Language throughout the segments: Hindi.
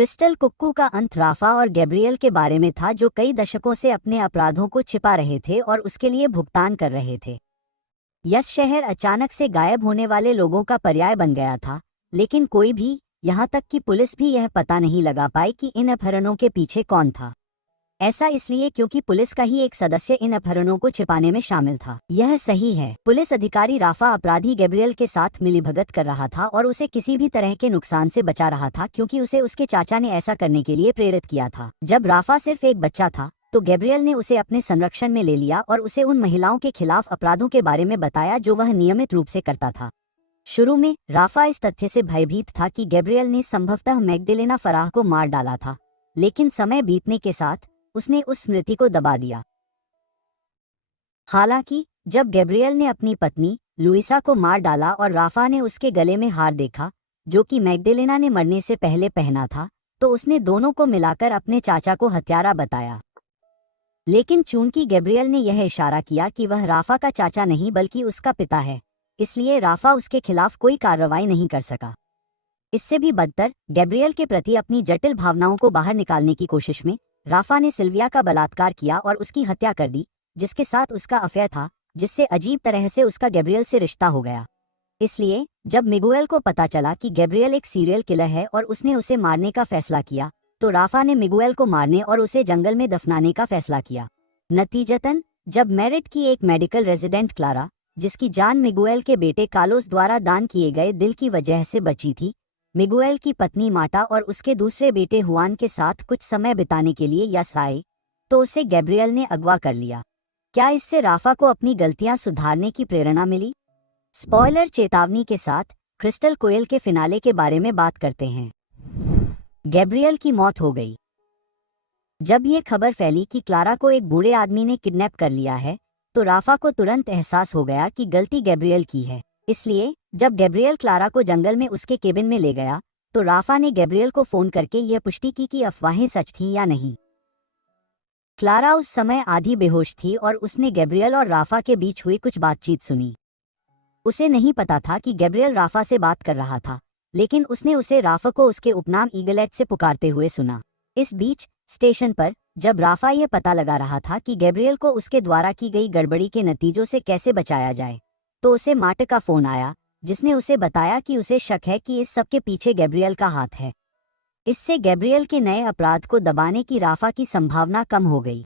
क्रिस्टल कुक्कू का अंत राफा और गैब्रियल के बारे में था, जो कई दशकों से अपने अपराधों को छिपा रहे थे और उसके लिए भुगतान कर रहे थे। यस शहर अचानक से गायब होने वाले लोगों का पर्याय बन गया था, लेकिन कोई भी, यहाँ तक कि पुलिस भी, यह पता नहीं लगा पाई कि इन अपहरणों के पीछे कौन था। ऐसा इसलिए क्योंकि पुलिस का ही एक सदस्य इन अपहरणों को छिपाने में शामिल था। यह सही है। पुलिस अधिकारी राफा अपराधी गैब्रियल के साथ मिलीभगत कर रहा था और उसे किसी भी तरह के नुकसान से बचा रहा था, क्योंकि उसे उसके चाचा ने ऐसा करने के लिए प्रेरित किया था। जब राफा सिर्फ एक बच्चा था तो गैब्रियल ने उसे अपने संरक्षण में ले लिया और उसे उन महिलाओं के खिलाफ अपराधों के बारे में बताया जो वह नियमित रूप से करता था। शुरू में राफा इस तथ्य से भयभीत था कि गैब्रियल ने संभवतः मैग्डेलेना फराह को मार डाला था, लेकिन समय बीतने के साथ उसने उस स्मृति को दबा दिया। हालांकि जब गैब्रियल ने अपनी पत्नी लुइसा को मार डाला और राफा ने उसके गले में हार देखा, जो कि मैग्डेलेना ने मरने से पहले पहना था, तो उसने दोनों को मिलाकर अपने चाचा को हत्यारा बताया। लेकिन चूंकि गैब्रियल ने यह इशारा किया कि वह राफा का चाचा नहीं बल्कि उसका पिता है, इसलिए राफा उसके खिलाफ कोई कार्रवाई नहीं कर सका। इससे भी बदतर, गैब्रियल के प्रति अपनी जटिल भावनाओं को बाहर निकालने की कोशिश में राफा ने सिल्विया का बलात्कार किया और उसकी हत्या कर दी, जिसके साथ उसका अफेयर था, जिससे अजीब तरह से उसका गैब्रियल से रिश्ता हो गया। इसलिए जब मिगुएल को पता चला कि गैब्रियल एक सीरियल किलर है और उसने उसे मारने का फैसला किया, तो राफा ने मिगुएल को मारने और उसे जंगल में दफनाने का फैसला किया। नतीजतन जब मेरिट की एक मेडिकल रेजिडेंट क्लारा, जिसकी जान मिगुएल के बेटे कार्लोस द्वारा दान किए गए दिल की वजह से बची थी, मिगुएल की पत्नी माटा और उसके दूसरे बेटे हुआन के साथ कुछ समय बिताने के लिए यस आए, तो उसे गैब्रियल ने अगवा कर लिया। क्या इससे राफा को अपनी गलतियां सुधारने की प्रेरणा मिली? स्पॉइलर चेतावनी के साथ क्रिस्टल कोयल के फिनाले के बारे में बात करते हैं। गैब्रियल की मौत हो गई। जब ये खबर फैली कि क्लारा को एक बूढ़े आदमी ने किडनैप कर लिया है, तो राफा को तुरंत एहसास हो गया कि गलती गैब्रियल की है। इसलिए जब गैब्रियल क्लारा को जंगल में उसके केबिन में ले गया, तो राफा ने गैब्रियल को फोन करके यह पुष्टि की कि अफवाहें सच थीं या नहीं। क्लारा उस समय आधी बेहोश थी और उसने गैब्रियल और राफा के बीच हुई कुछ बातचीत सुनी। उसे नहीं पता था कि गैब्रियल राफा से बात कर रहा था, लेकिन उसने उसे राफा को उसके उपनाम ईगलेट से पुकारते हुए सुना। इस बीच स्टेशन पर जब राफा यह पता लगा रहा था कि गैब्रियल को उसके द्वारा की गई गड़बड़ी के नतीजों से कैसे बचाया जाए, तो उसे मार्ट का फोन आया, जिसने उसे बताया कि उसे शक है कि इस सब के पीछे गैब्रियल का हाथ है। इससे गैब्रियल के नए अपराध को दबाने की राफा की संभावना कम हो गई।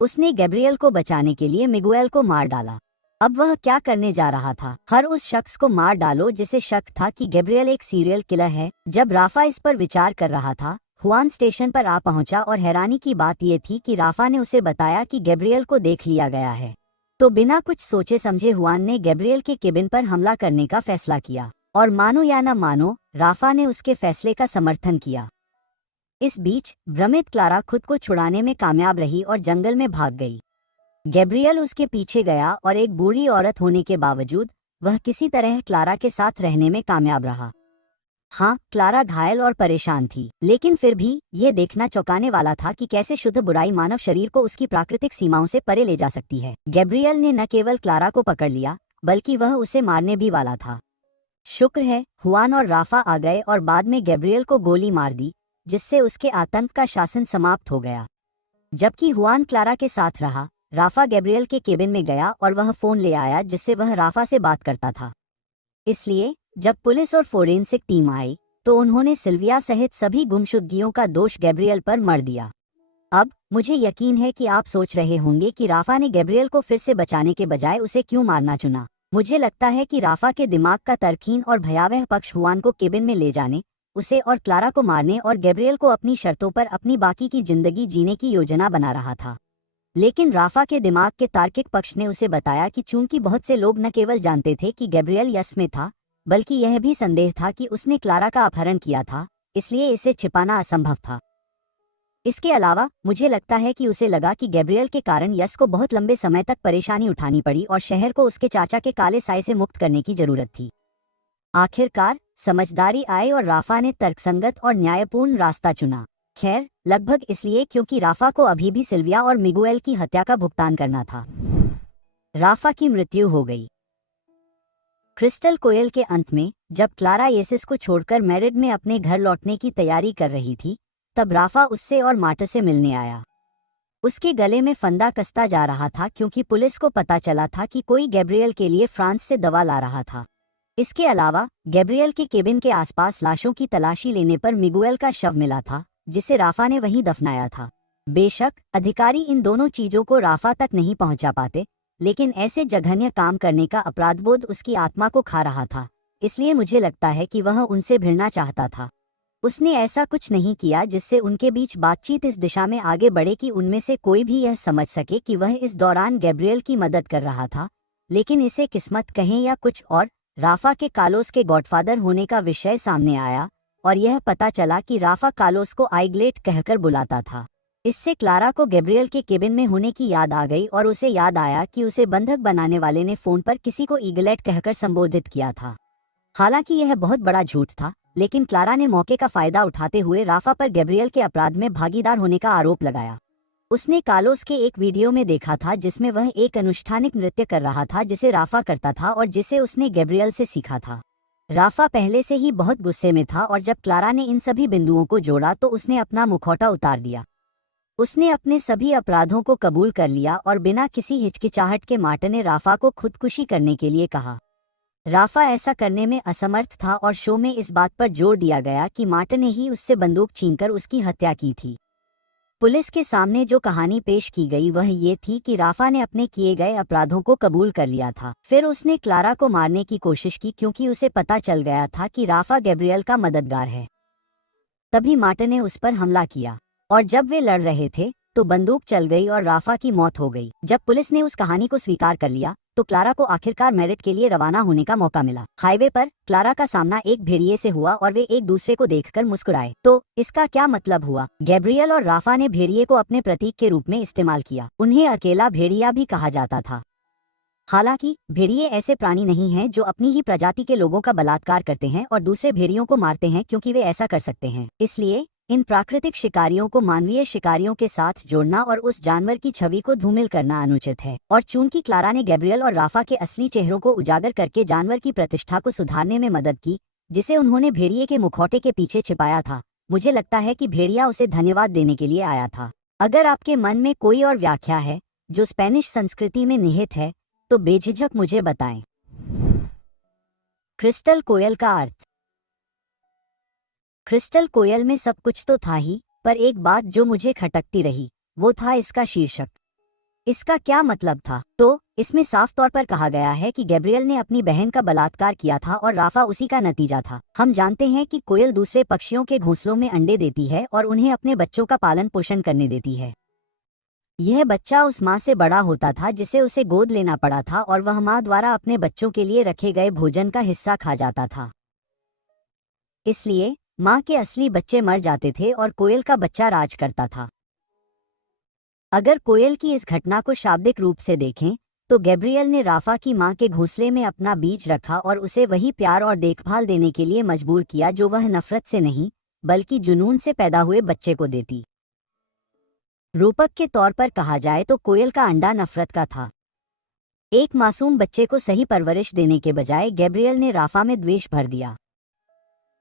उसने गैब्रियल को बचाने के लिए मिगुएल को मार डाला। अब वह क्या करने जा रहा था? हर उस शख्स को मार डालो जिसे शक था कि गैब्रियल एक सीरियल किलर है। जब राफा इस पर विचार कर रहा था, हुआन स्टेशन पर आ पहुंचा और हैरानी की बात यह थी कि राफा ने उसे बताया कि गैब्रियल को देख लिया गया है। तो बिना कुछ सोचे समझे हुआन ने गैब्रियल के केबिन पर हमला करने का फैसला किया, और मानो या न मानो, राफा ने उसके फैसले का समर्थन किया। इस बीच भ्रमित क्लारा खुद को छुड़ाने में कामयाब रही और जंगल में भाग गई। गैब्रियल उसके पीछे गया और एक बूढ़ी औरत होने के बावजूद वह किसी तरह क्लारा के साथ रहने में कामयाब रहा। हाँ, क्लारा घायल और परेशान थी, लेकिन फिर भी यह देखना चौंकाने वाला था कि कैसे शुद्ध बुराई मानव शरीर को उसकी प्राकृतिक सीमाओं से परे ले जा सकती है। गैब्रियल ने न केवल क्लारा को पकड़ लिया, बल्कि वह उसे मारने भी वाला था। शुक्र है हुआन और राफा आ गए और बाद में गैब्रियल को गोली मार दी, जिससे उसके आतंक का शासन समाप्त हो गया। जबकि हुआन क्लारा के साथ रहा, राफा गैब्रियल के केबिन में गया और वह फोन ले आया जिससे वह राफा से बात करता था। इसलिए जब पुलिस और फोरेंसिक टीम आई, तो उन्होंने सिल्विया सहित सभी गुमशुदगियों का दोष गैब्रियल पर मढ़ दिया। अब मुझे यकीन है कि आप सोच रहे होंगे कि राफा ने गैब्रियल को फिर से बचाने के बजाय उसे क्यों मारना चुना। मुझे लगता है कि राफा के दिमाग का तर्कहीन और भयावह पक्ष हुआन को केबिन में ले जाने, उसे और क्लारा को मारने और गैब्रियल को अपनी शर्तों पर अपनी बाकी की जिंदगी जीने की योजना बना रहा था। लेकिन राफा के दिमाग के तार्किक पक्ष ने उसे बताया कि चूंकि बहुत से लोग न केवल जानते थे कि गैब्रियल यस में था, बल्कि यह भी संदेह था कि उसने क्लारा का अपहरण किया था, इसलिए इसे छिपाना असंभव था। इसके अलावा मुझे लगता है कि उसे लगा कि गैब्रियल के कारण यस को बहुत लंबे समय तक परेशानी उठानी पड़ी और शहर को उसके चाचा के काले साए से मुक्त करने की जरूरत थी। आखिरकार समझदारी आई और राफा ने तर्कसंगत और न्यायपूर्ण रास्ता चुना। खैर, लगभग इसलिए क्योंकि राफा को अभी भी सिल्विया और मिगुएल की हत्या का भुगतान करना था। राफा की मृत्यु हो गई। क्रिस्टल कोयल के अंत में जब क्लारा येसिस को छोड़कर मैरिड में अपने घर लौटने की तैयारी कर रही थी, तब राफा उससे और मार्टा से मिलने आया। उसके गले में फंदा कसता जा रहा था क्योंकि पुलिस को पता चला था कि कोई गैब्रियल के लिए फ्रांस से दवा ला रहा था। इसके अलावा गैब्रियल के केबिन के आसपास लाशों की तलाशी लेने पर मिगुएल का शव मिला था, जिसे राफा ने वहीं दफनाया था। बेशक अधिकारी इन दोनों चीजों को राफा तक नहीं पहुंचा पाते, लेकिन ऐसे जघन्य काम करने का अपराधबोध उसकी आत्मा को खा रहा था, इसलिए मुझे लगता है कि वह उनसे भिड़ना चाहता था। उसने ऐसा कुछ नहीं किया जिससे उनके बीच बातचीत इस दिशा में आगे बढ़े कि उनमें से कोई भी यह समझ सके कि वह इस दौरान गैब्रियल की मदद कर रहा था। लेकिन इसे किस्मत कहें या कुछ और, राफा के कार्लोस के गॉडफादर होने का विषय सामने आया और यह पता चला कि राफा कार्लोस को आइगलेट कहकर बुलाता था। इससे क्लारा को गैब्रियल के केबिन में होने की याद आ गई और उसे याद आया कि उसे बंधक बनाने वाले ने फोन पर किसी को ईगलेट कहकर संबोधित किया था। हालांकि यह बहुत बड़ा झूठ था, लेकिन क्लारा ने मौके का फायदा उठाते हुए राफा पर गैब्रियल के अपराध में भागीदार होने का आरोप लगाया। उसने कार्लोस के एक वीडियो में देखा था जिसमें वह एक अनुष्ठानिक नृत्य कर रहा था जिसे राफा करता था और जिसे उसने गैब्रियल से सीखा था। राफा पहले से ही बहुत गुस्से में था और जब क्लारा ने इन सभी बिंदुओं को जोड़ा तो उसने अपना मुखौटा उतार दिया। उसने अपने सभी अपराधों को कबूल कर लिया और बिना किसी हिचकिचाहट के मार्टा ने राफा को खुदकुशी करने के लिए कहा। राफा ऐसा करने में असमर्थ था और शो में इस बात पर जोर दिया गया कि मार्टा ने ही उससे बंदूक छीनकर उसकी हत्या की थी। पुलिस के सामने जो कहानी पेश की गई वह ये थी कि राफा ने अपने किए गए अपराधों को कबूल कर लिया था। फिर उसने क्लारा को मारने की कोशिश की क्योंकि उसे पता चल गया था कि राफा गैब्रियल का मददगार है। तभी मार्टा ने उस पर हमला किया और जब वे लड़ रहे थे तो बंदूक चल गई और राफा की मौत हो गई। जब पुलिस ने उस कहानी को स्वीकार कर लिया तो क्लारा को आखिरकार मेरिट के लिए रवाना होने का मौका मिला। हाईवे पर क्लारा का सामना एक भेड़िए से हुआ और वे एक दूसरे को देखकर मुस्कुराए। तो इसका क्या मतलब हुआ? गैब्रियल और राफा ने भेड़िए को अपने प्रतीक के रूप में इस्तेमाल किया। उन्हें अकेला भेड़िया भी कहा जाता था। हालांकि भेड़िए ऐसे प्राणी नहीं हैं जो अपनी ही प्रजाति के लोगों का बलात्कार करते हैं और दूसरे भेड़ियों को मारते हैं क्योंकि वे ऐसा कर सकते हैं। इसलिए इन प्राकृतिक शिकारियों को मानवीय शिकारियों के साथ जोड़ना और उस जानवर की छवि को धूमिल करना अनुचित है। और चूंकि क्लारा ने गैब्रियल और राफा के असली चेहरों को उजागर करके जानवर की प्रतिष्ठा को सुधारने में मदद की, जिसे उन्होंने भेड़िए के मुखौटे के पीछे छिपाया था, मुझे लगता है कि भेड़िया उसे धन्यवाद देने के लिए आया था। अगर आपके मन में कोई और व्याख्या है जो स्पेनिश संस्कृति में निहित है तो बेझिझक मुझे बताएं। क्रिस्टल कोयल का अर्थ। क्रिस्टल कोयल में सब कुछ तो था ही, पर एक बात जो मुझे खटकती रही वो था इसका शीर्षक। इसका क्या मतलब था? तो इसमें साफ तौर पर कहा गया है कि गैब्रियल ने अपनी बहन का बलात्कार किया था और राफा उसी का नतीजा था। हम जानते हैं कि कोयल दूसरे पक्षियों के घोंसलों में अंडे देती है और उन्हें अपने बच्चों का पालन पोषण करने देती है। यह बच्चा उस माँ से बड़ा होता था जिसे उसे गोद लेना पड़ा था और वह माँ द्वारा अपने बच्चों के लिए रखे गए भोजन का हिस्सा खा जाता था। इसलिए माँ के असली बच्चे मर जाते थे और कोयल का बच्चा राज करता था। अगर कोयल की इस घटना को शाब्दिक रूप से देखें तो गैब्रियल ने राफा की माँ के घोंसले में अपना बीज रखा और उसे वही प्यार और देखभाल देने के लिए मजबूर किया जो वह नफरत से नहीं बल्कि जुनून से पैदा हुए बच्चे को देती। रूपक के तौर पर कहा जाए तो कोयल का अंडा नफरत का था। एक मासूम बच्चे को सही परवरिश देने के बजाय गैब्रियल ने राफा में द्वेष भर दिया।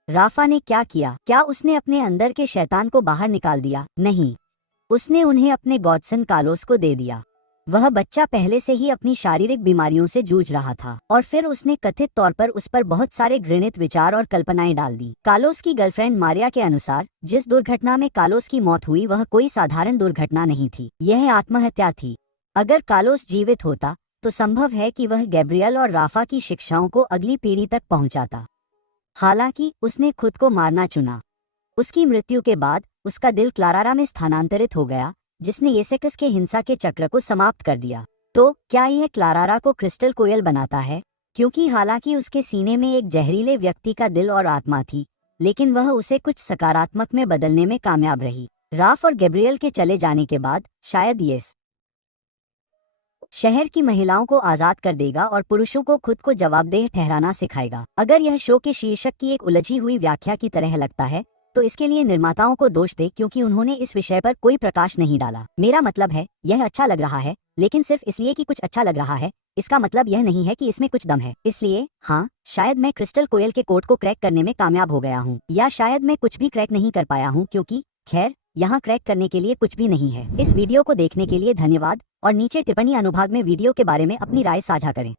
राफा ने क्या किया? क्या उसने अपने अंदर के शैतान को बाहर निकाल दिया? नहीं, उसने उन्हें अपने गॉडसन कार्लोस को दे दिया। वह बच्चा पहले से ही अपनी शारीरिक बीमारियों से जूझ रहा था और फिर उसने कथित तौर पर उस पर बहुत सारे घृणित विचार और कल्पनाएं डाल दी। कार्लोस की गर्लफ्रेंड मारिया के अनुसार जिस दुर्घटना में कार्लोस की मौत हुई वह कोई साधारण दुर्घटना नहीं थी, यह आत्महत्या थी। अगर कार्लोस जीवित होता तो संभव है कि वह गैब्रियल और राफा की शिक्षाओं को अगली पीढ़ी तक पहुंचाता। हालांकि उसने खुद को मारना चुना। उसकी मृत्यु के बाद उसका दिल क्लारारा में स्थानांतरित हो गया, जिसने येसेकस के हिंसा के चक्र को समाप्त कर दिया। तो क्या यह क्लारारा को क्रिस्टल कोयल बनाता है? क्योंकि हालांकि उसके सीने में एक जहरीले व्यक्ति का दिल और आत्मा थी, लेकिन वह उसे कुछ सकारात्मक में बदलने में कामयाब रही। राफ और गैब्रियल के चले जाने के बाद शायद ये शहर की महिलाओं को आजाद कर देगा और पुरुषों को खुद को जवाबदेह ठहराना सिखाएगा। अगर यह शो के शीर्षक की एक उलझी हुई व्याख्या की तरह लगता है तो इसके लिए निर्माताओं को दोष दे क्योंकि उन्होंने इस विषय पर कोई प्रकाश नहीं डाला। मेरा मतलब है यह अच्छा लग रहा है, लेकिन सिर्फ इसलिए कि कुछ अच्छा लग रहा है, इसका मतलब यह नहीं है कि इसमें कुछ दम है। इसलिए हाँ, शायद मैं क्रिस्टल कोयल के कोड को क्रैक करने में कामयाब हो गया हूँ, या शायद मैं कुछ भी क्रैक नहीं कर पाया हूँ, क्योंकि खैर यहाँ क्रैक करने के लिए कुछ भी नहीं है। इस वीडियो को देखने के लिए धन्यवाद और नीचे टिप्पणी अनुभाग में वीडियो के बारे में अपनी राय साझा करें।